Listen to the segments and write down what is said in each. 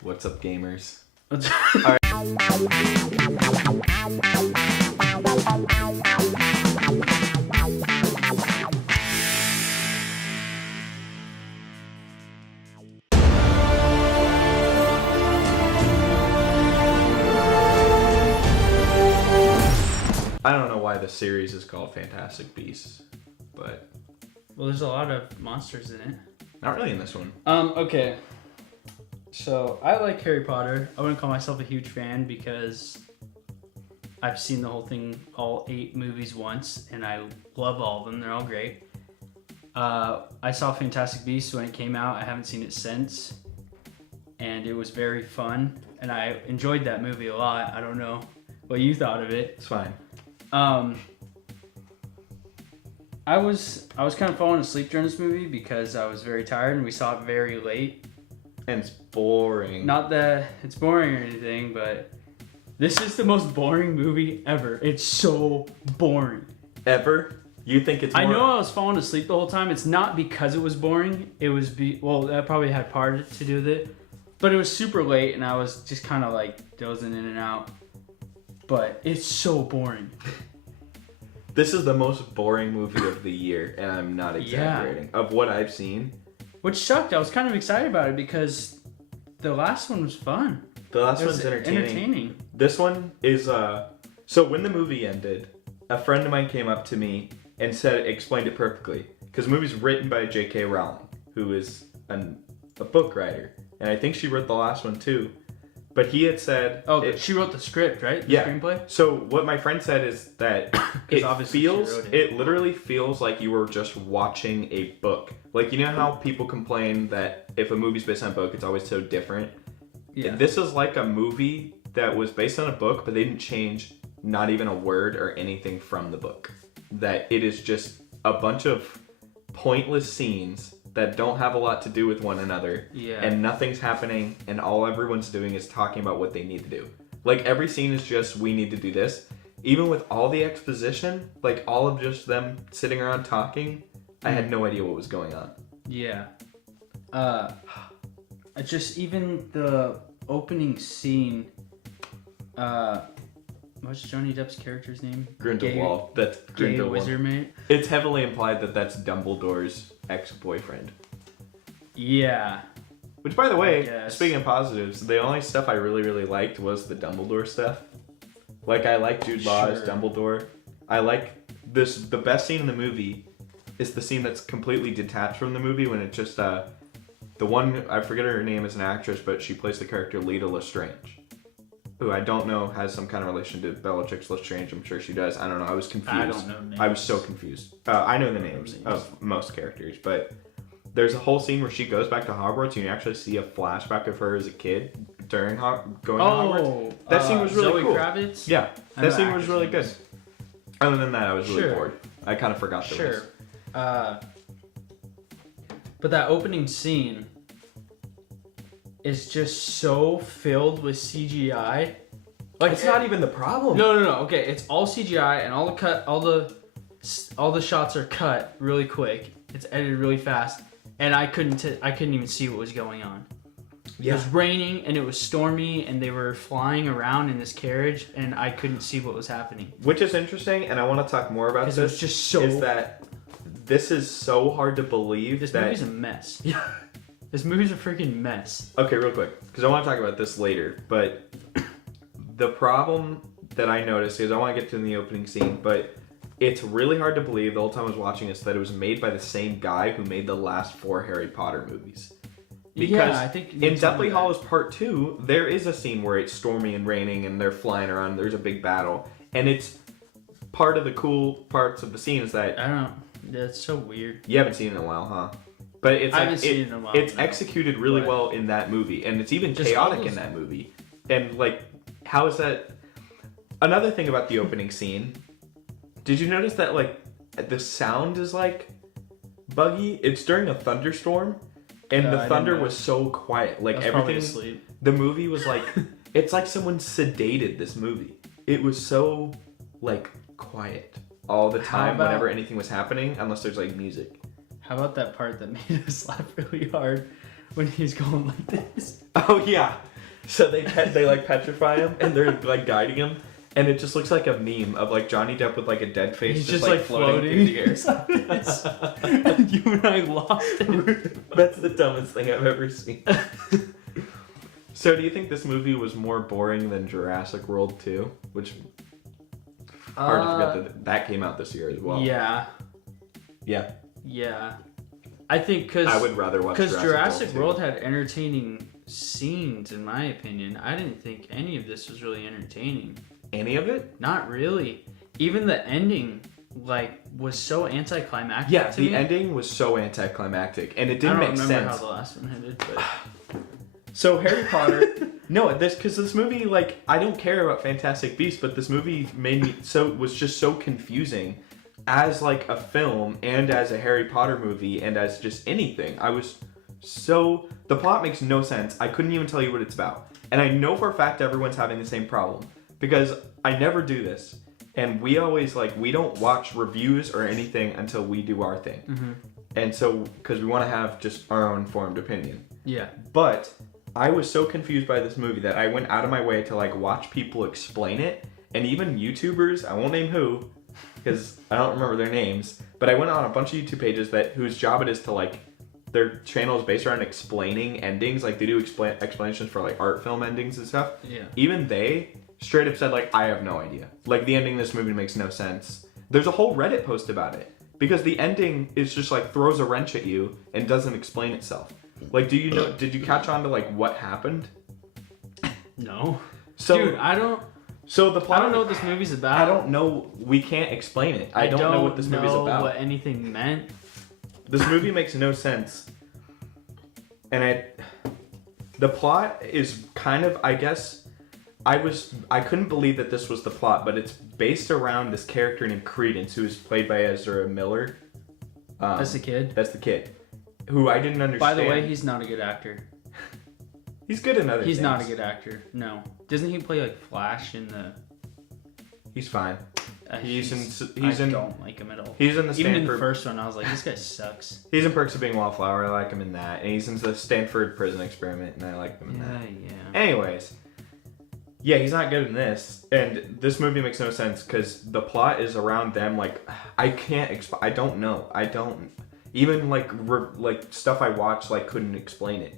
What's up, gamers? All right. I don't know why the series is called Fantastic Beasts, but... Well, there's a lot of monsters in it. Not really in this one. Okay. So, I like Harry Potter. I wouldn't call myself a huge fan because I've seen the whole thing, all 8 movies once, and I love all of them. They're all great. I saw Fantastic Beasts when it came out. I haven't seen it since. And it was very fun. And I enjoyed that movie a lot. I don't know what you thought of it. It's fine. I was kind of falling asleep during this movie because I was very tired and we saw it very late. And it's boring. Not that it's boring or anything, but this is the most boring movie ever. It's so boring. Ever? You think it's more... I know I was falling asleep the whole time. It's not because it was boring. It was well, that probably had part to do with it. But it was super late and I was just kind of like dozing in and out. But it's so boring. This is the most boring movie of the year, and I'm not exaggerating. Yeah. Of what I've seen. Which sucked. I was kind of excited about it because the last one was fun. The last one's entertaining. This one is, so when the movie ended, a friend of mine came up to me and explained it perfectly. Because the movie's written by J.K. Rowling, who is a book writer. And I think she wrote the last one too. But he had said... Oh, she wrote the script, right? The screenplay? So what my friend said is that it literally feels like you were just watching a book. Like, you know how people complain that if a movie's based on a book, it's always so different? Yeah. This is like a movie that was based on a book, but they didn't change not even a word or anything from the book. That it is just a bunch of pointless scenes that don't have a lot to do with one another, and nothing's happening, and all everyone's doing is talking about what they need to do. Like, every scene is just, we need to do this. Even with all the exposition, like, all of just them sitting around talking, I had no idea what was going on. Yeah. Just even the opening scene, what's Johnny Depp's character's name? Grindelwald. That's Grindelwald. Gay wizard, mate. It's heavily implied that that's Dumbledore's ex-boyfriend. Yeah. Which, by the way, speaking of positives, the only stuff I really, really liked was the Dumbledore stuff. Like, I like Jude Law as Dumbledore. I like this. The best scene in the movie is the scene that's completely detached from the movie when it just, the one, I forget her name as an actress, but she plays the character Leta Lestrange, who I don't know has some kind of relation to Bellatrix Lestrange. I'm sure she does. I don't know. I was confused. I don't know names. I was so confused. I know the names of most characters, but there's a whole scene where she goes back to Hogwarts and you actually see a flashback of her as a kid during going to Hogwarts. That scene was really cool. Kravitz? Yeah, that scene was really good. Other than that, I was really bored. I kind of forgot the rest. But that opening scene is just so filled with CGI. Like, it's not even the problem. No. Okay, it's all CGI and all the shots are cut really quick. It's edited really fast, and I couldn't even see what was going on. Yeah. It was raining and it was stormy and they were flying around in this carriage and I couldn't see what was happening. Which is interesting, and I want to talk more about this. Because it was just so... Is that this is so hard to believe. This movie's a mess. Yeah. This movie's a freaking mess. Okay, real quick, because I want to talk about this later, but the problem that I noticed is I want to get to the opening scene, but it's really hard to believe the whole time I was watching this that it was made by the same guy who made the last 4 Harry Potter movies. Because I think in Deathly Hallows Part 2, there is a scene where it's stormy and raining and they're flying around, there's a big battle, and it's part of the cool parts of the scene is that... I don't... That's so weird. You haven't seen it in a while, huh? But it's I haven't seen it in a while. It's executed really well in that movie, and it's even chaotic in that movie. And like, how is that? Another thing about the opening scene, did you notice that like the sound is like buggy? It's during a thunderstorm, and the thunder was so quiet. Like everything, the movie was like, it's like someone sedated this movie. It was so like quiet all the time whenever anything was happening, unless there's like music. How about that part that made us laugh really hard? when he's going like this. Oh yeah. So they like petrify him and they're like guiding him, and it just looks like a meme of like Johnny Depp with like a dead face, He's just like floating through the air. And you and I lost it. That's the dumbest thing I've ever seen. So do you think this movie was more boring than Jurassic World 2? Which hard to forget that came out this year as well. Yeah. Yeah. Yeah. I think because I would rather watch Jurassic World had entertaining scenes, in my opinion. I didn't think any of this was really entertaining. Any of it? Not really. Even the ending, like, was so anticlimactic. Yeah, to the me. ending was so anticlimactic, and it didn't make sense. I don't remember how the last one ended, but so Harry Potter. No, because this movie, like, I don't care about Fantastic Beasts, but this movie was just so confusing as like a film and as a Harry Potter movie and as just anything. The plot makes no sense. I couldn't even tell you what it's about. And I know for a fact everyone's having the same problem because I never do this. And we always we don't watch reviews or anything until we do our thing. Mm-hmm. And so, because we want to have just our own formed opinion. Yeah. But I was so confused by this movie that I went out of my way to watch people explain it. And even YouTubers, I won't name who, because I don't remember their names, but I went on a bunch of YouTube pages whose job it is to their channel is based around explaining endings. Like they do explanations for art film endings and stuff. Yeah. Even they straight up said I have no idea. The ending of this movie makes no sense. There's a whole Reddit post about it because the ending is just throws a wrench at you and doesn't explain itself. Did you catch on to what happened? No. So, dude, I don't. So the plot. I don't know what this movie's about. I don't know. We can't explain it. I don't know what this movie's about. What anything meant. This movie makes no sense. And the plot is kind of, I guess, I couldn't believe that this was the plot, but it's based around this character named Credence, who is played by Ezra Miller. That's the kid? That's the kid. Who I didn't understand. By the way, he's not a good actor. He's good in other things. He's not a good actor. No. Doesn't he play Flash in the... He's fine. I don't like him at all. He's in the Stanford... Even in the first one, I was like, this guy sucks. He's in Perks of Being a Wallflower. I like him in that. And he's in the Stanford Prison Experiment, and I like him in that. Yeah. Anyways. Yeah, he's not good in this. And this movie makes no sense because the plot is around them. I can't... I don't know. I don't... Even, stuff I watched, couldn't explain it.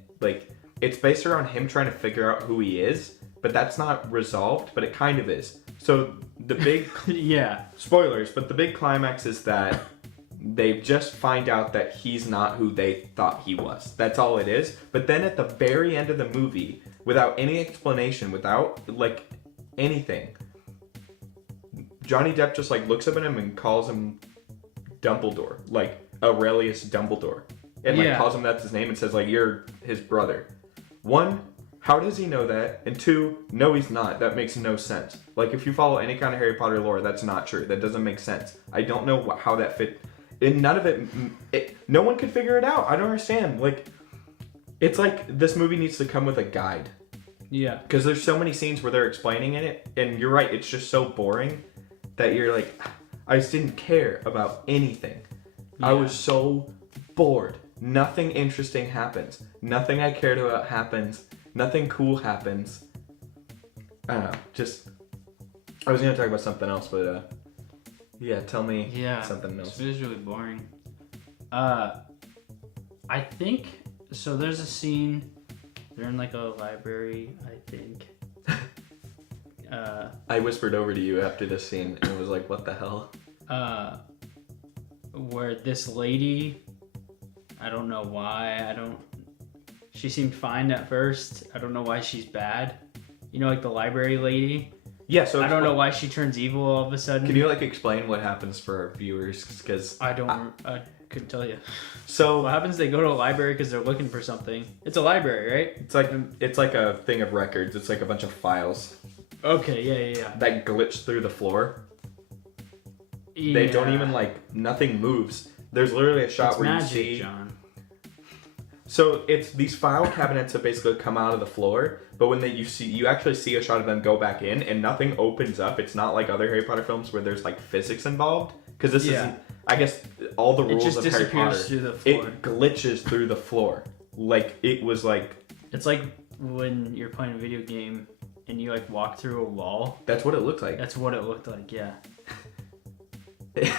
It's based around him trying to figure out who he is, but that's not resolved, but it kind of is. So the big... yeah. Spoilers, but the big climax is that they just find out that he's not who they thought he was. That's all it is. But then at the very end of the movie, without any explanation, without, anything, Johnny Depp just, looks up at him and calls him Dumbledore. Aurelius Dumbledore. And, calls him that's his name and says, you're his brother. One, how does he know that? And two, no, he's not. That makes no sense. If you follow any kind of Harry Potter lore, that's not true. That doesn't make sense. I don't know how that fit. And none of it, no one could figure it out. I don't understand. It's this movie needs to come with a guide. Yeah. Because there's so many scenes where they're explaining it, and you're right, it's just so boring that you're I just didn't care about anything. Yeah. I was so bored. Nothing interesting happens. Nothing I cared about happens. Nothing cool happens. I don't know. I was going to talk about something else, but yeah, tell me something else. It's visually boring. I think, so there's a scene, they're in a library, I think. I whispered over to you after this scene and was like, what the hell? Where this lady... I don't know why. She seemed fine at first. I don't know why she's bad. The library lady. Yeah, so I don't know why she turns evil all of a sudden. Can you explain what happens for our viewers? Because I couldn't tell you. So what happens? They go to a library because they're looking for something. It's a library, right? It's like a thing of records. It's a bunch of files. Okay, yeah. That glitch through the floor. Yeah. They don't even nothing moves. There's literally a shot where magic, you see. John. So it's these file cabinets that basically come out of the floor, but when you actually see a shot of them go back in, and nothing opens up. It's not like other Harry Potter films where there's physics involved, because this isn't. I guess all the rules of Harry Potter. Through the floor. It glitches through the floor. like it was like. It's like when you're playing a video game and you like walk through a wall. That's what it looked like. That's what it looked like. Yeah.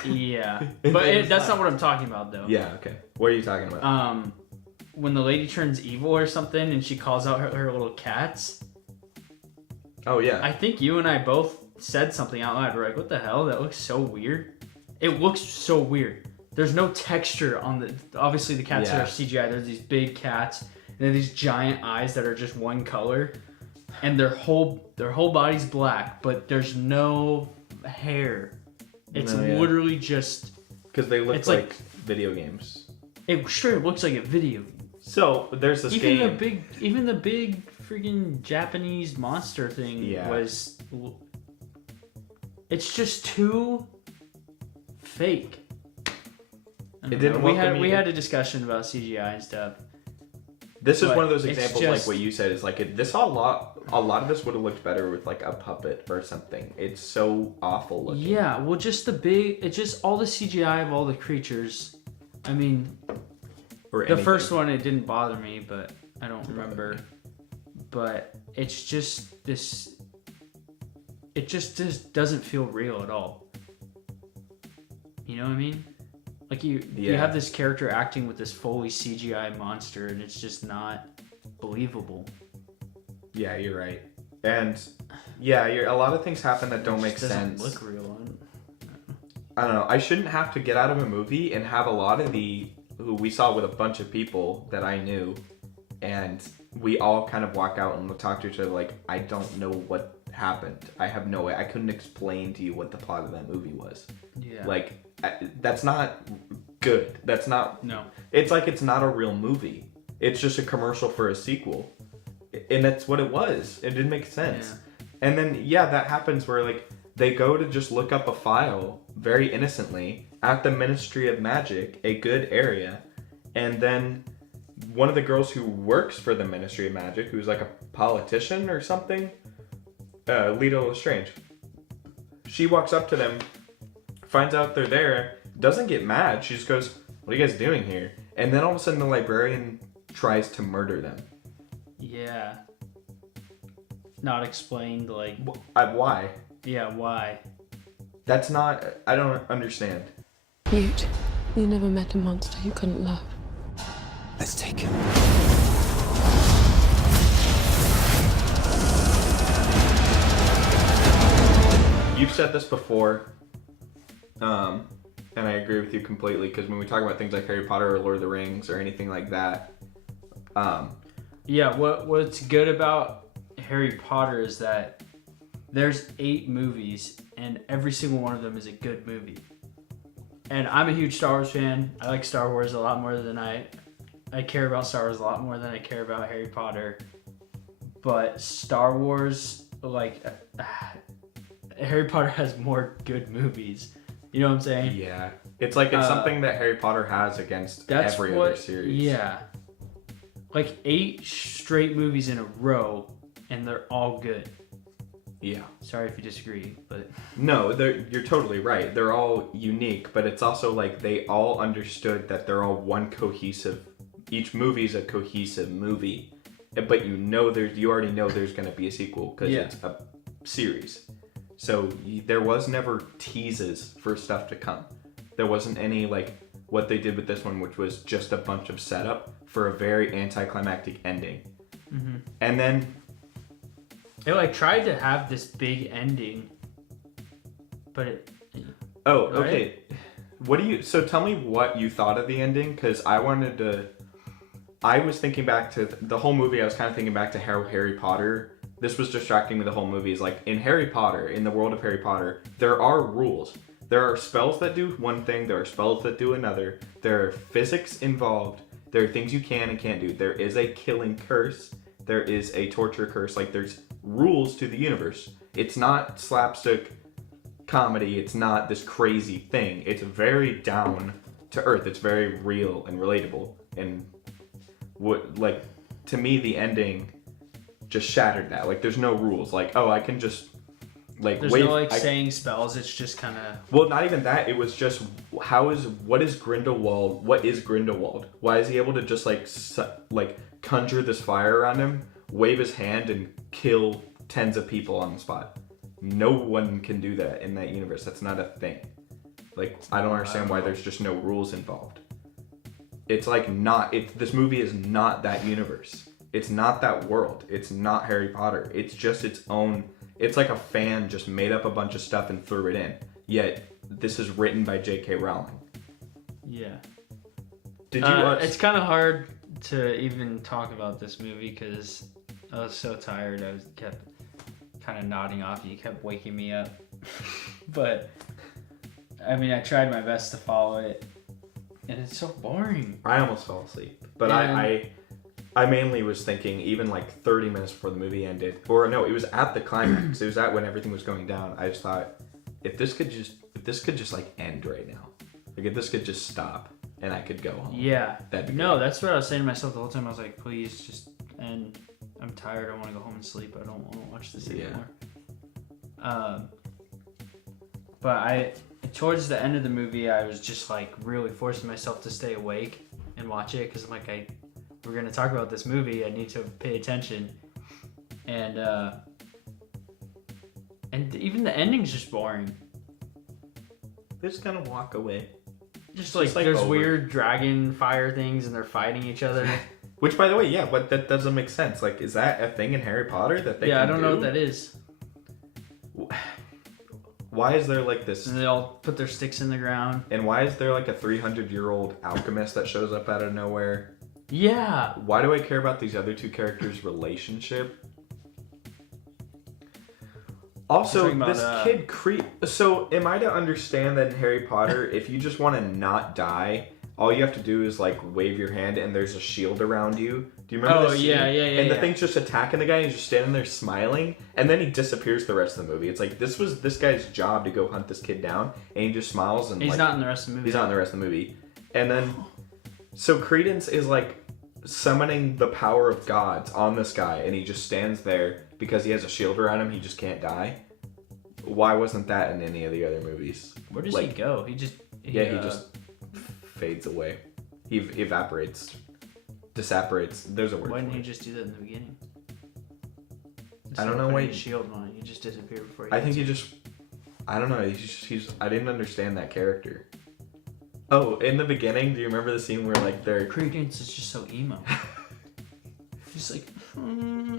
Yeah, but that's not what I'm talking about though. Yeah. Okay. What are you talking about? When the lady turns evil or something and she calls out her little cats. Oh yeah. I think you and I both said something out loud. We're like, "What the hell? That looks so weird." It looks so weird. There's no texture on the. Obviously, the cats are CGI. There's these big cats and then these giant eyes that are just one color, and their whole body's black, but there's no hair. It's literally just because they look like video games. It sure looks like a video. So there's this game. Even the big freaking Japanese monster thing was. It's just too fake. It didn't. We had a discussion about CGI and stuff. This is one of those examples, like what you said, is like this. A lot of this would have looked better with like a puppet or something. It's so awful looking. Yeah, well, it's just all the CGI of all the creatures. I mean, the first one, it didn't bother me, but I don't remember. But it's just this. It just doesn't feel real at all. You know what I mean? Like you have this character acting with this fully CGI monster, and it's just not believable. Yeah, you're right. And a lot of things happen that don't make sense. Look real. I don't know. I shouldn't have to get out of a movie and have a lot of who we saw with a bunch of people that I knew, and we all kind of walk out and talk to each other like, I don't know what happened. I have no way. I couldn't explain to you what the plot of that movie was. Yeah. Like, that's not good. That's not... No. It's like it's not a real movie. It's just a commercial for a sequel. And that's what it was. It didn't make sense. Yeah. And then, that happens where, like, they go to just look up a file very innocently at the Ministry of Magic, a good area, and then one of the girls who works for the Ministry of Magic, who's like a politician or something, Lita Lestrange, she walks up to them, finds out they're there, doesn't get mad, she just goes, "What are you guys doing here?" And then all of a sudden the librarian tries to murder them. Yeah. Not explained, like... Why? Yeah, why? That's not... I don't understand. You never met a monster you couldn't love. Let's take him. You've said this before, and I agree with you completely, because when we talk about things like Harry Potter or Lord of the Rings or anything like that... what's good about Harry Potter is that there's 8 movies, and every single one of them is a good movie. And I'm a huge Star Wars fan. I like Star Wars a lot more than I care about Star Wars a lot more than I care about Harry Potter. But Star Wars, like, Harry Potter has more good movies. You know what I'm saying? Yeah. It's like it's something that Harry Potter has against every other series. Yeah. Like 8 straight movies in a row, and they're all good. Yeah. Sorry if you disagree, but... No, you're totally right. They're all unique, but it's also like they all understood that they're all one cohesive... Each movie is a cohesive movie, but you already know there's going to be a sequel because it's a series. So there was never teases for stuff to come. There wasn't any like what they did with this one, which was just a bunch of setup for a very anticlimactic ending. Mm-hmm. And then they like tried to have this big ending, but it. Oh, okay. Right? So tell me what you thought of the ending, because I was thinking back to the whole movie. I was kind of thinking back to how Harry Potter. This was distracting me the whole movie. Is like in Harry Potter, in the world of Harry Potter, there are rules. There are spells that do one thing. There are spells that do another. There are physics involved. There are things you can and can't do. There is a killing curse. There is a torture curse. Like there's rules to the universe. It's not slapstick comedy. It's not this crazy thing. It's very down to earth. It's very real and relatable. And to me, the ending just shattered that. Like there's no rules. Like, oh, I can just there's no saying spells. It's just kind of... Well, not even that. It was just what is Grindelwald? What is Grindelwald? Why is he able to just like conjure this fire around him, wave his hand, and kill tens of people on the spot? No one can do that in that universe. That's not a thing. Like, I don't understand why there's just no rules involved. It's like this movie is not that universe. It's not that world. It's not Harry Potter. It's just its own. It's like a fan just made up a bunch of stuff and threw it in. Yet this is written by J.K. Rowling. Yeah. Did you? It's kind of hard to even talk about this movie because I was so tired. I kept kind of nodding off. You kept waking me up. But I mean, I tried my best to follow it, and it's so boring. I almost fell asleep, but I mainly was thinking even like 30 minutes before the movie ended, or no, it was at the climax. It was at when everything was going down. I just thought, if this could just like end right now, like if this could just stop and I could go home. Yeah. That'd be no, great. That's what I was saying to myself the whole time. I was like, please just end. I'm tired. I want to go home and sleep. I don't want to watch this anymore. But towards the end of the movie, I was just like really forcing myself to stay awake and watch it because I'm like, we're gonna talk about this movie. I need to pay attention, and even the ending's just boring. They just kind of walk away. Just like there's over. Weird dragon fire things and they're fighting each other. Which, by the way, yeah, but that doesn't make sense. Like, is that a thing in Harry Potter that they? Yeah, can I don't know what that is. Why is there like this? And they all put their sticks in the ground. And why is there like a 300-year-old alchemist that shows up out of nowhere? Yeah. Why do I care about these other two characters' relationship? Also, this kid So, am I to understand that in Harry Potter, if you just want to not die, all you have to do is like wave your hand and there's a shield around you? Do you remember this scene? Yeah. And the thing's just attacking the guy and he's just standing there smiling, and then he disappears the rest of the movie. It's like this was this guy's job to go hunt this kid down, and he just smiles and he's not in the rest of the movie. He's not in the rest of the movie. And then so Credence is like summoning the power of gods on this guy, and he just stands there because he has a shield around him. He just can't die. Why wasn't that in any of the other movies? Where does he go? He just fades away. He evaporates, disapparates. There's a word. Why didn't he just do that in the beginning? I don't know why he shield on it. He just disappeared before. I think he just. I don't know. He's. I didn't understand that character. Oh, in the beginning, do you remember the scene where like they're Credence is just so emo. He's like,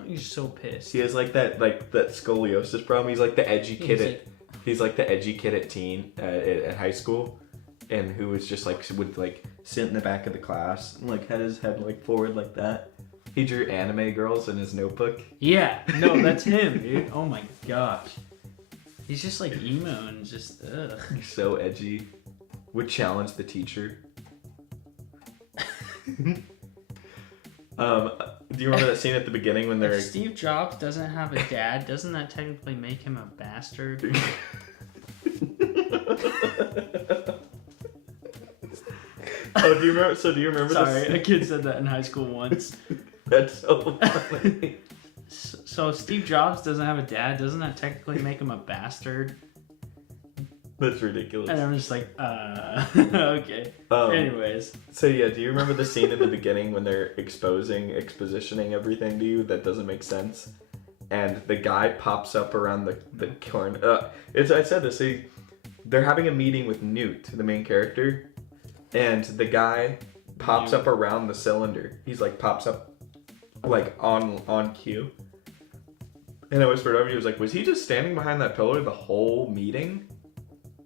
he's so pissed. He has like that scoliosis problem. He's like the edgy kid he's like the edgy kid at high school, and who was just like would like sit in the back of the class and like had his head like forward like that. He drew anime girls in his notebook. Yeah, no, that's him, dude. Oh my gosh, he's just like emo and just ugh. He's so edgy. Would challenge the teacher. Do you remember that scene at the beginning when they're... If Steve Jobs doesn't have a dad, doesn't that technically make him a bastard? Oh, do you remember? So do you remember? Sorry, a kid said that in high school once. That's so funny. So if Steve Jobs doesn't have a dad, doesn't that technically make him a bastard? That's ridiculous. And I'm just like, okay. Anyways. So yeah, do you remember the scene in the beginning when they're expositioning everything to you that doesn't make sense? And the guy pops up around the corner. I said this. They're having a meeting with Newt, the main character, and the guy pops up around the cylinder. He's like pops up like on cue. And I whispered over. He was like, "Was he just standing behind that pillar the whole meeting?"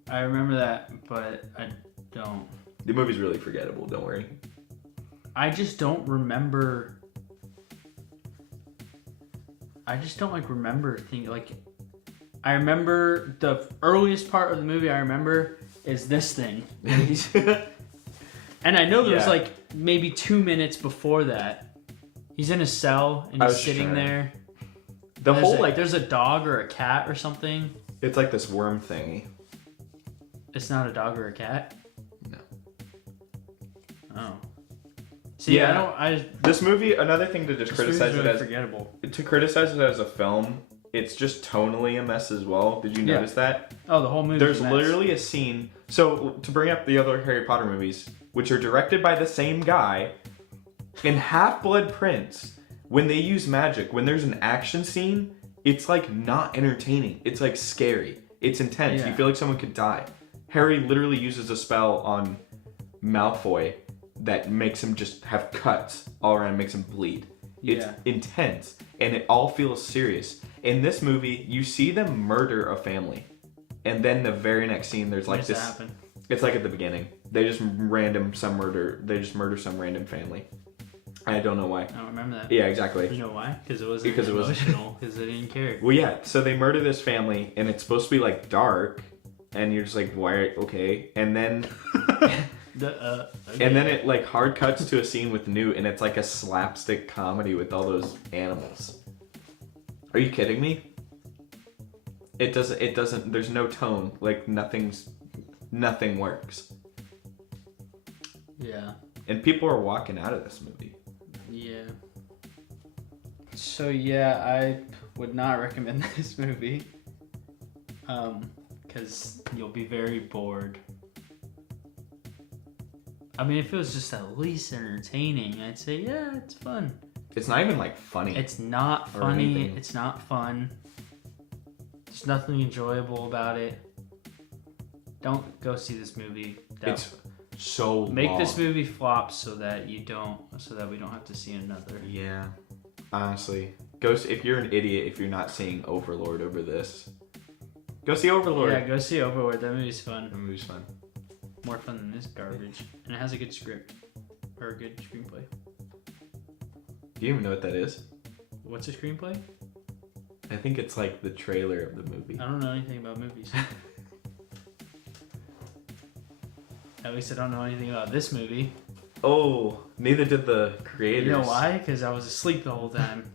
I remember that, but I don't. The movie's really forgettable, don't worry. I just don't remember. I just don't remember things like. I remember the earliest part of the movie I remember is this thing. And I know there was like maybe 2 minutes before that. He's in a cell and he's sitting there. There's a dog or a cat or something. It's like this worm thingy. It's not a dog or a cat? No. Oh. See, this movie, another thing to just criticize it as... forgettable. To criticize it as a film it's just tonally a mess as well. Did you notice that? Oh, the whole movie. There's literally a scene. So to bring up the other Harry Potter movies, which are directed by the same guy, in Half-Blood Prince, when they use magic, when there's an action scene, it's like not entertaining. It's like scary. It's intense. You feel like someone could die. Harry literally uses a spell on Malfoy that makes him just have cuts all around, makes him bleed. It's intense, and it all feels serious. In this movie, you see them murder a family, and then the very next scene, there's like this. Happen? It's like at the beginning. They just murder some random family. I don't know why. I don't remember that. Yeah, exactly. You know why? Because it wasn't emotional. Because they didn't care. Well, yeah. So they murder this family, and it's supposed to be like dark, and you're just like, why? Okay, and then. Okay. And then it like hard cuts to a scene with Newt, and it's like a slapstick comedy with all those animals. Are you kidding me? It doesn't, there's no tone. Like nothing works. Yeah. And people are walking out of this movie. Yeah. So yeah, I would not recommend this movie. Because you'll be very bored. I mean, if it was just at least entertaining, I'd say, yeah, it's fun. It's not even, like, funny. It's not funny. It's not fun. There's nothing enjoyable about it. Don't go see this movie. It's so long. Make this movie flop so that we don't have to see another. Yeah. Honestly. If you're an idiot if you're not seeing Overlord over this. Go see Overlord. Yeah, go see Overlord. That movie's fun. That movie's fun. More fun than this garbage. And it has a good script. Or a good screenplay. Do you even know what that is? What's a screenplay? I think it's like the trailer of the movie. I don't know anything about movies. At least I don't know anything about this movie. Oh, neither did the creators. You know why? Because I was asleep the whole time.